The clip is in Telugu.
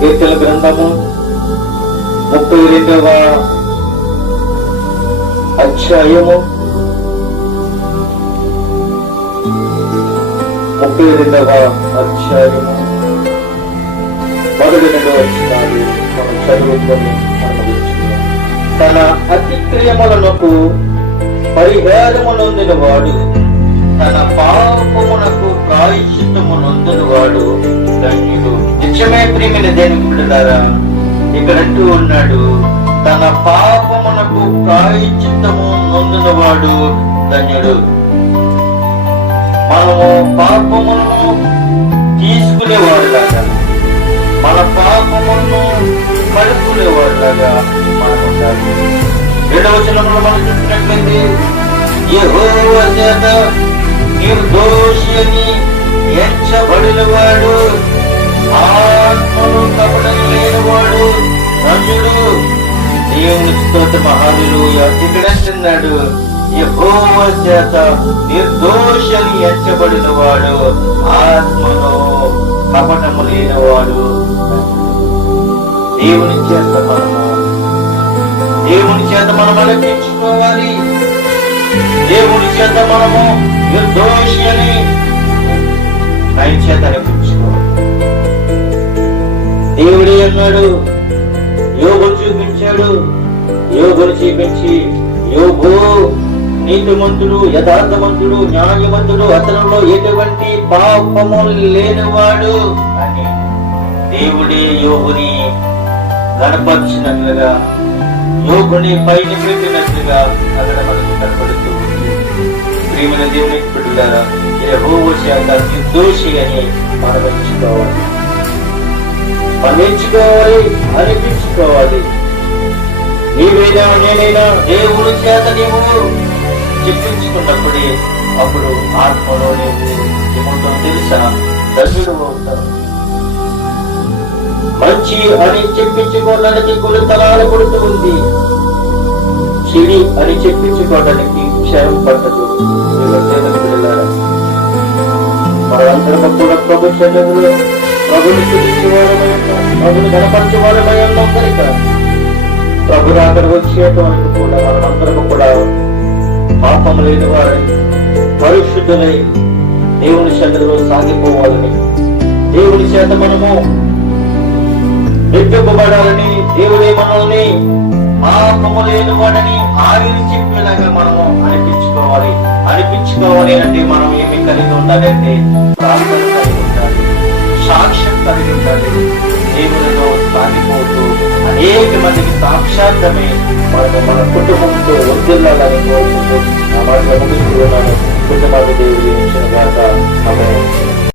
కీర్తన గ్రంథము ముప్పై రెండవ అధ్యాయము ముప్పై రెండవ అధ్యాయము మొదటి రెండవ వచ్చినాలు మనం చదువుకొని తన అతిక్రియములకు పరిహారమునొందిన వాడు తన పాపమునకు ప్రాయశ్చిత్తము నొందిన వాడు ధన్యుడు. నిజమే ప్రేమిన దేనికి బిడ్డలారా ఇక్కడంటూ ఉన్నాడు. తన పాపమునకు ప్రాయశ్చిత్తము నొందినవాడు ధన్యుడు. మనము పాపములను తీసుకునేవాడులాగా మన పాపములను కలుపుకునేవాడులాగా మనం ఉండాలి రెండవ వచనంలో మనం చూసినట్లయితే యెహోవా చేత నిర్దోషి అని ఎంచబడిన వాడు స్తోత్ర మహాలుయ ఇక్కడ అంటున్నాడు యెహోవా చేత నిర్దోషని ఎంచబడిన వాడు ఆత్మను కపటము లేనివాడు. దేవుని చేత మనము దేవుని చేత మనం అనిపించుకోవాలి దేవుని చేత మనము నిర్దోషి అని ఆయన చేత అనిపించుకోవాలి దేవుడే అన్నాడు యోగులు చూపించాడు యోగులు చూపించి యోగు నీతిమంతుడు యథార్థమంతుడు న్యాయమంతుడు అతనిలో ఎటువంటి పాపము లేనివాడు అని దేవుడే యోగుని కనపరిచినట్లుగా యోగుని పైన పెట్టినట్లుగా అక్కడ మనకు కనపడుతూ ప్రేమిన ప్రియమైన దేవునికి బిడ్డలారా యెహోవా దోషి నిర్దోషి అని మనం ఎంచుకోవాలి. మనం ఎంచుకోవాలి అనిపించుకోవాలి. నీవైనా నేనైనా? దేవుడు చేత నీవు చెప్పించుకున్నప్పుడే అప్పుడు ఆత్మలో నీవు ఏముందో తెలుసా? దశుడు అవుతావు. మంచి అని చెప్పించుకోవడానికి కొన్ని తలాలు కొడుతూ ఉంది. చెడి అని చెప్పించుకోవడానికి క్షయం పడ్డదు మనందరం కూడా ప్రభు శరీరంలో ప్రభుని స్థుతించేవారమై ఉన్నాం ప్రభుని గణపరిచేవారమై ఉన్నాం కనుక ప్రభు అక్కడ వచ్చేటప్పుడు కూడా మనందరం కూడా పాపం లేని వారై పరిశుద్ధులై దేవుని శరీరంలో సాగిపోవాలని దేవుని చేత మనము నెట్టుకోబడాలని దేవుడే మనల్ని పాపము లేని వాడని ఆయన చెప్పేలాగా మనము అనిపించుకోవాలి. అనిపించుకోవాలి అంటే మనం ఏమి కలిగి ఉండాలంటే ప్రార్థన కలిగి ఉండాలి సాక్ష్యం కలిగి ఉండాలి దేవునిలో అనేక మందికి సాక్షాత్మే మనము మన కుటుంబంతో వర్దిల్లాలని కోరుకుంటూ నా మాట ముగిస్తున్నాను కుటుంబానికి దేవుడి ఇచ్చిన గాక. ఆమె